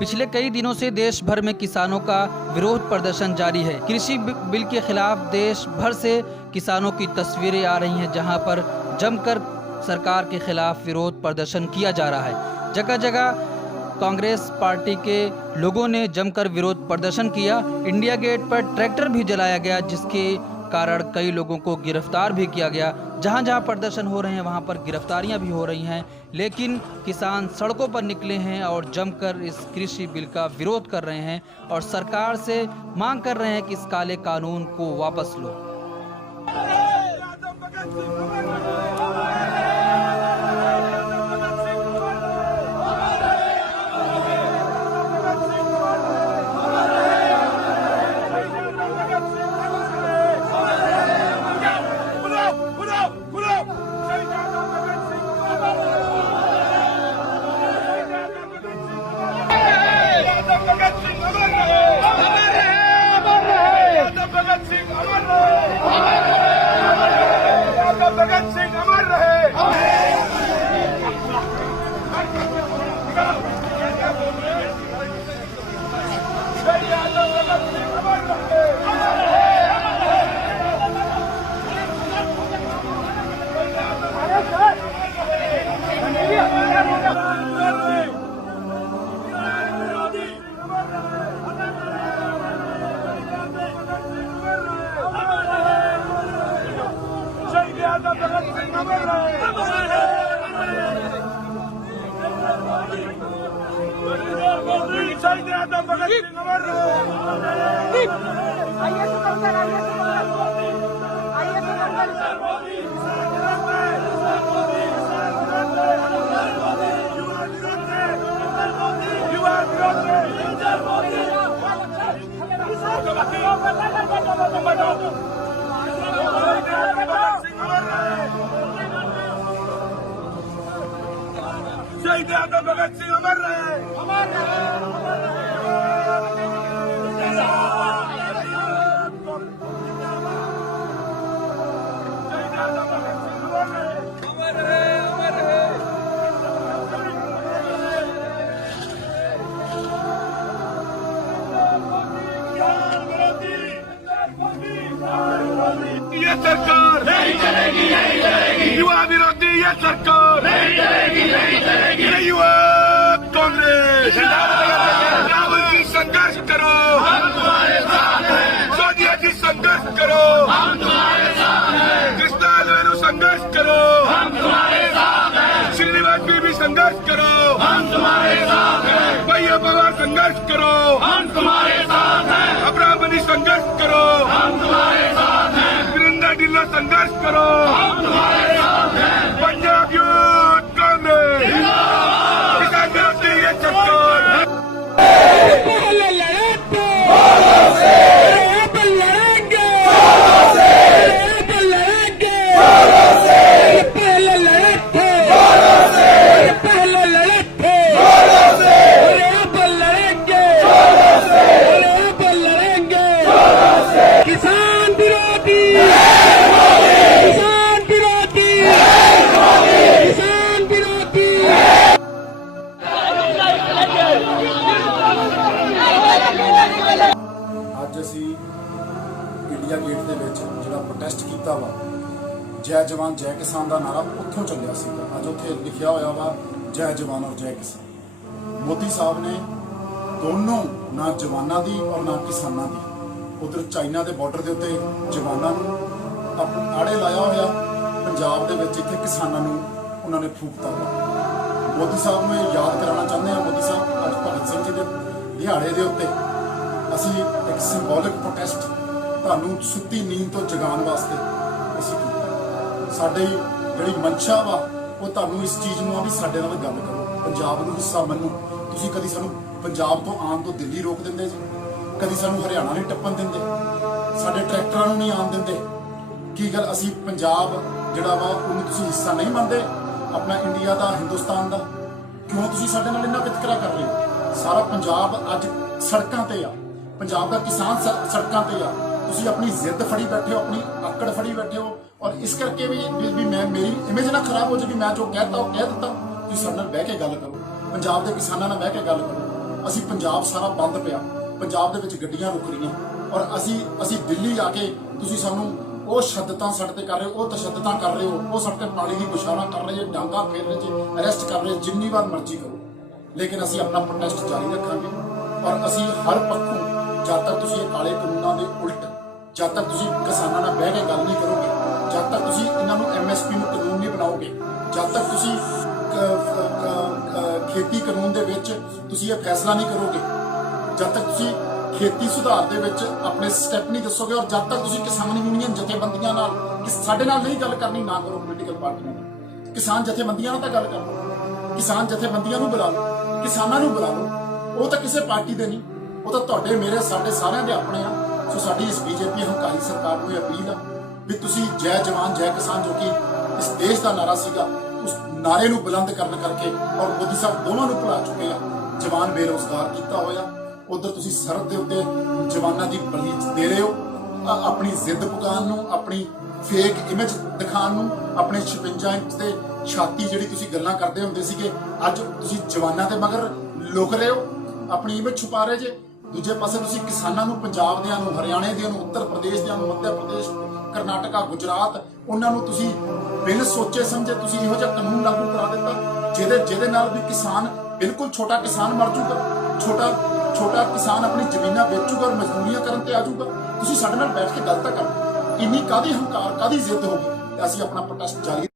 पिछले कई दिनों से देश भर में किसानों का विरोध प्रदर्शन जारी है। कृषि बिल के खिलाफ देश भर से किसानों की तस्वीरें आ रही हैं, जहां पर जमकर सरकार के खिलाफ विरोध प्रदर्शन किया जा रहा है। जगह जगह कांग्रेस पार्टी के लोगों ने जमकर विरोध प्रदर्शन किया। इंडिया गेट पर ट्रैक्टर भी जलाया गया, जिसके कारण कई लोगों को गिरफ्तार भी किया गया। जहां जहां प्रदर्शन हो रहे हैं वहां पर गिरफ्तारियां भी हो रही हैं, लेकिन किसान सड़कों पर निकले हैं और जमकर इस कृषि बिल का विरोध कर रहे हैं और सरकार से मांग कर रहे हैं कि इस काले कानून को वापस लो। शहीद आजम भगत सिंह अमर रहे, अमर ये सरकार नहीं चलेगी, नहीं चलेगी। युवा विरोधी ये सरकार नहीं चलेगी, नहीं चलेगी। युवा कांग्रेस राहुल जी संघर्ष करो, हम तुम्हारे साथ हैं। सोनिया जी संघर्ष करो, हम तुम्हारे साथ हैं। कृष्णा वेणु संघर्ष करो, हम तुम्हारे साथ हैं। श्रीनिवास भी संघर्ष करो, हम तुम्हारे साथ हैं। भैया पवार संघर्ष करो, हम तुम्हारे साथ हैं। अब्राह्मणी संघर्ष करो, हम तुम्हारे साथ हैं। संघर्ष करो, हम तुम्हारे साथ हैं। पंजाब यूथ कांग्रेस किसान विरोधी ये सरकार पहले लड़ेंगे, अब लड़ेंगे, अब लड़ेंगे, पहले लड़े थे, पहले लड़े थे, अब लड़ेंगे, अब लड़ेंगे। किसान विरोधी इंडिया गेट ਦੇ ਵਿੱਚ ਜਿਹੜਾ ਪ੍ਰੋਟੈਸਟ ਕੀਤਾ ਵਾ ਜੈ ਜਵਾਨ ਜੈ ਕਿਸਾਨ ਦਾ ਨਾਰਾ ਉੱਥੋਂ ਚੱਲਿਆ ਸੀਗਾ। ਅੱਜ ਉੱਥੇ ਲਿਖਿਆ ਹੋਇਆ ਵਾ ਜੈ ਜਵਾਨ ਔਰ ਜੈ ਕਿਸਾਨ। ਮੋਦੀ ਸਾਹਿਬ ਨੇ ਦੋਨੋਂ ਨਾ ਜਵਾਨਾਂ ਦੀ ਔਰ ਨਾ ਕਿਸਾਨਾਂ ਦੀ ਉਧਰ ਚਾਈਨਾ ਦੇ ਬਾਰਡਰ ਦੇ ਉੱਤੇ ਜਵਾਨਾਂ ਨੂੰ ਆੜੇ ਲਾਇਆ ਹੋਇਆ, ਪੰਜਾਬ ਦੇ ਵਿੱਚ ਇੱਥੇ ਕਿਸਾਨਾਂ ਨੂੰ ਉਹਨਾਂ ਨੇ ਫੂਕਤਾ ਵਾ। ਮੋਦੀ ਸਾਹਿਬ ਨੂੰ ਯਾਦ ਕਰਾਉਣਾ ਚਾਹੁੰਦੇ ਹਾਂ। ਮੋਦੀ ਸਾਹਿਬ ਅੱਜ ਭਗਤ ਸਿੰਘ ਜੀ ਦੇ ਦਿਹਾੜੇ ਦੇ ਉੱਤੇ ਅਸੀਂ ਇੱਕ ਸਿੰਬੋਲਿਕ ਪ੍ਰੋਟੈਸਟ ਤੁਹਾਨੂੰ ਸੁੱਤੀ ਨੀਂਦ ਤੋਂ ਜਗਾਉਣ ਵਾਸਤੇ ਅਸੀਂ ਕੀਤਾ। ਸਾਡੀ ਜਿਹੜੀ ਮਨਸ਼ਾ ਵਾ ਉਹ ਤੁਹਾਨੂੰ ਇਸ ਚੀਜ਼ ਨੂੰ ਆ ਵੀ ਸਾਡੇ ਨਾਲ ਗੱਲ ਕਰੋ, ਪੰਜਾਬ ਨੂੰ ਹਿੱਸਾ ਮੰਨੋ। ਤੁਸੀਂ ਕਦੀ ਸਾਨੂੰ ਪੰਜਾਬ ਤੋਂ ਆਉਣ ਤੋਂ ਦਿੱਲੀ ਰੋਕ ਦਿੰਦੇ ਜੀ, ਕਦੀ ਸਾਨੂੰ ਹਰਿਆਣਾ ਨਹੀਂ ਟੱਪਣ ਦਿੰਦੇ, ਸਾਡੇ ਟਰੈਕਟਰਾਂ ਨੂੰ ਨਹੀਂ ਆਉਣ ਦਿੰਦੇ। ਕੀ ਗੱਲ ਅਸੀਂ ਪੰਜਾਬ ਜਿਹੜਾ ਵਾ ਉਹਨੂੰ ਤੁਸੀਂ ਹਿੱਸਾ ਨਹੀਂ ਮੰਨਦੇ ਆਪਣਾ ਇੰਡੀਆ ਦਾ, ਹਿੰਦੁਸਤਾਨ ਦਾ? ਕਿਉਂ ਤੁਸੀਂ ਸਾਡੇ ਨਾਲ ਇੰਨਾ ਵਿਤਕਰਾ ਕਰ ਰਹੇ ਹੋ? ਸਾਰਾ ਪੰਜਾਬ ਅੱਜ ਸੜਕਾਂ ਤੇ ਆ, ਪੰਜਾਬ ਦਾ ਕਿਸਾਨ ਸੜਕਾਂ ਤੇ ਆ। ਤੁਸੀਂ ਆਪਣੀ ਜ਼ਿੱਦ ਫੜੀ ਬੈਠੇ ਹੋ, ਆਪਣੀ ਆਕੜ ਫੜੀ ਬੈਠੇ ਹੋ, ਔਰ ਇਸ ਕਰਕੇ ਵੀ ਮੈਂ ਮੇਰੀ ਇਮੇਜ ਨਾ ਖਰਾਬ ਹੋ ਜਾਵੇ। ਮੈਂ ਜੋ ਕਹਿਤਾ ਉਹ ਕਹਿ ਦਿੱਤਾ। ਤੁਸੀਂ ਸਾਡੇ ਨਾਲ ਬਹਿ ਕੇ ਗੱਲ ਕਰੋ, ਪੰਜਾਬ ਦੇ ਕਿਸਾਨਾਂ ਨਾਲ ਬਹਿ ਕੇ ਗੱਲ ਕਰੋ। ਅਸੀਂ ਪੰਜਾਬ ਸਾਰਾ ਬੰਦ ਪਿਆ, ਪੰਜਾਬ ਦੇ ਵਿੱਚ ਗੱਡੀਆਂ ਰੁਕ ਰਹੀਆਂ, ਔਰ ਅਸੀਂ ਦਿੱਲੀ ਆ ਕੇ ਤੁਸੀਂ ਸਾਨੂੰ ਉਹ ਸ਼ੱਦਤਾਂ ਸਾਡੇ ਤੇ ਕਰ ਰਹੇ ਹੋ, ਉਹ ਤਸ਼ੱਦਦਾਂ ਕਰ ਰਹੇ ਹੋ, ਉਹ ਸਾਡੇ ਤੇ ਪਾਣੀ ਦੀ ਬੁਛਾਰਾਂ ਕਰ ਰਹੇ ਹੋ, ਡਾਂਗਾ ਫੇਰ ਰਹੇ ਜੀ, ਅਰੈਸਟ ਕਰ ਰਹੇ ਹੋ, ਜਿੰਨੀ ਵਾਰ ਮਰਜ਼ੀ ਕਰੋ, ਲੇਕਿਨ ਅਸੀਂ ਆਪਣਾ ਪ੍ਰੋਟੈਸਟ ਜਾਰੀ ਰੱਖਾਂਗੇ। ਔਰ ਅਸੀਂ ਹਰ ਪੱਖੋਂ, ਜਦ ਤੱਕ ਤੁਸੀਂ ਇਹ ਕਾਲੇ ਕਾਨੂੰਨਾਂ ਦੇ ਉਲਟ, ਜਦ ਤੱਕ ਤੁਸੀਂ ਕਿਸਾਨਾਂ ਨਾਲ ਬਹਿ ਕੇ ਗੱਲ ਨਹੀਂ ਕਰੋਗੇ, ਜਦ ਤੱਕ ਤੁਸੀਂ ਇਹਨਾਂ ਨੂੰ MSP ਨੂੰ ਕਾਨੂੰਨ ਨਹੀਂ ਬਣਾਓਗੇ, ਜਦ ਤੱਕ ਤੁਸੀਂ ਖੇਤੀ ਕਾਨੂੰਨ ਦੇ ਵਿੱਚ ਤੁਸੀਂ ਇਹ ਫੈਸਲਾ ਨਹੀਂ ਕਰੋਗੇ, ਜਦ ਤੱਕ ਤੁਸੀਂ ਖੇਤੀ ਸੁਧਾਰ ਦੇ ਵਿੱਚ ਆਪਣੇ ਸਟੈਪ ਨਹੀਂ ਦੱਸੋਗੇ, ਔਰ ਜਦ ਤੱਕ ਤੁਸੀਂ ਕਿਸਾਨ ਯੂਨੀਅਨ ਜਥੇਬੰਦੀਆਂ ਨਾਲ ਸਾਡੇ ਨਾਲ ਨਹੀਂ ਗੱਲ ਕਰਨੀ, ਨਾ ਕਰੋ ਪੋਲੀਟੀਕਲ ਪਾਰਟੀਆਂ ਨਾਲ, ਕਿਸਾਨ ਜਥੇਬੰਦੀਆਂ ਨਾਲ ਤਾਂ ਗੱਲ ਕਰੋ, ਕਿਸਾਨ ਜਥੇਬੰਦੀਆਂ ਨੂੰ ਬੁਲਾ ਲਓ, ਕਿਸਾਨਾਂ ਨੂੰ ਬੁਲਾ ਲਓ, ਉਹ ਤਾਂ ਕਿਸੇ ਪਾਰਟੀ ਦੇ ਨਹੀਂ, ਉਹ ਤਾਂ ਤੁਹਾਡੇ ਮੇਰੇ ਸਾਡੇ ਸਾਰਿਆਂ ਦੇ ਆਪਣੇ ਆ। ਸੋ ਸਾਡੀ ਇਸ BJP ਹੰਕਾਰੀ ਸਰਕਾਰ ਨੂੰ ਇਹ ਅਪੀਲ ਆ ਵੀ ਤੁਸੀਂ ਜੈ ਜਵਾਨ ਜੈ ਕਿਸਾਨ, ਜੋ ਕਿ ਇਸ ਦੇਸ਼ ਦਾ ਨਾਰਾ ਸੀਗਾ, ਉਸ ਨਾਰੇ ਨੂੰ ਬੁਲੰਦ ਕਰਨ ਕਰਕੇ ਔਰ ਮੋਦੀ ਸਾਹਿਬ ਦੋਵਾਂ ਨੂੰ ਭੁਲਾ ਚੁੱਕੇ ਆ। ਜਵਾਨ ਬੇਰੁਜ਼ਗਾਰ ਕੀਤਾ ਹੋਇਆ, ਉਧਰ ਤੁਸੀਂ ਸਰਹੱਦ ਦੇ ਉੱਤੇ ਜਵਾਨਾਂ ਦੀ ਬਲੀ ਦੇ ਰਹੇ ਹੋ, ਆਪਣੀ ਜ਼ਿੱਦ ਪੁਗਾਉਣ ਨੂੰ, ਆਪਣੀ ਫੇਕ ਇਮੇਜ ਦਿਖਾਉਣ ਨੂੰ, ਆਪਣੇ 56 ਇੰਚ ਤੇ ਛਾਤੀ ਜਿਹੜੀ ਤੁਸੀਂ ਗੱਲਾਂ ਕਰਦੇ ਹੁੰਦੇ ਸੀਗੇ, ਅੱਜ ਤੁਸੀਂ ਜਵਾਨਾਂ ਦੇ ਮਗਰ ਲੁਕ ਰਹੇ ਹੋ, ਆਪਣੀ ਇਮੇਜ ਛੁਪਾ ਰਹੇ ਜੇ। ਦੂਜੇ ਪਾਸੇ ਤੁਸੀਂ ਕਿਸਾਨਾਂ ਨੂੰ, ਪੰਜਾਬ ਦਿਆਂ ਨੂੰ, ਹਰਿਆਣੇ ਦਿਆਂ ਨੂੰ, ਉੱਤਰ ਪ੍ਰਦੇਸ਼ ਦਿਆਂ ਨੂੰ, ਮੱਧ ਪ੍ਰਦੇਸ਼, ਕਰਨਾਟਕਾ, ਗੁਜਰਾਤ, ਉਹਨਾਂ ਨੂੰ ਤੁਸੀਂ ਬਿਨ ਸੋਚੇ ਸਮਝੇ ਤੁਸੀਂ ਇਹੋ ਜਿਹਾ ਕਾਨੂੰਨ ਲਾਗੂ ਕਰਾ ਦਿੱਤਾ ਜਿਹਦੇ ਨਾਲ ਵੀ ਕਿਸਾਨ, ਬਿਲਕੁਲ ਛੋਟਾ ਕਿਸਾਨ ਮਰ ਜਾਊਗਾ, ਛੋਟਾ ਕਿਸਾਨ ਆਪਣੀ ਜ਼ਮੀਨਾਂ ਵੇਚੂਗਾ ਔਰ ਮਜ਼ਦੂਰੀਆਂ ਕਰਨ ਤੇ ਆ ਜਾਊਗਾ। ਤੁਸੀਂ ਸਾਡੇ ਨਾਲ ਬੈਠ ਕੇ ਗੱਲ ਤਾਂ ਕਰੋ, ਇੰਨੀ ਕਾਹਦੀ ਹੰਕਾਰ, ਕਾਹਦੀ ਜ਼ਿੱਦ ਹੋਗੀ। ਅਸੀਂ ਆਪਣਾ ਪ੍ਰੋਟੈਸਟ ਜਾਰੀ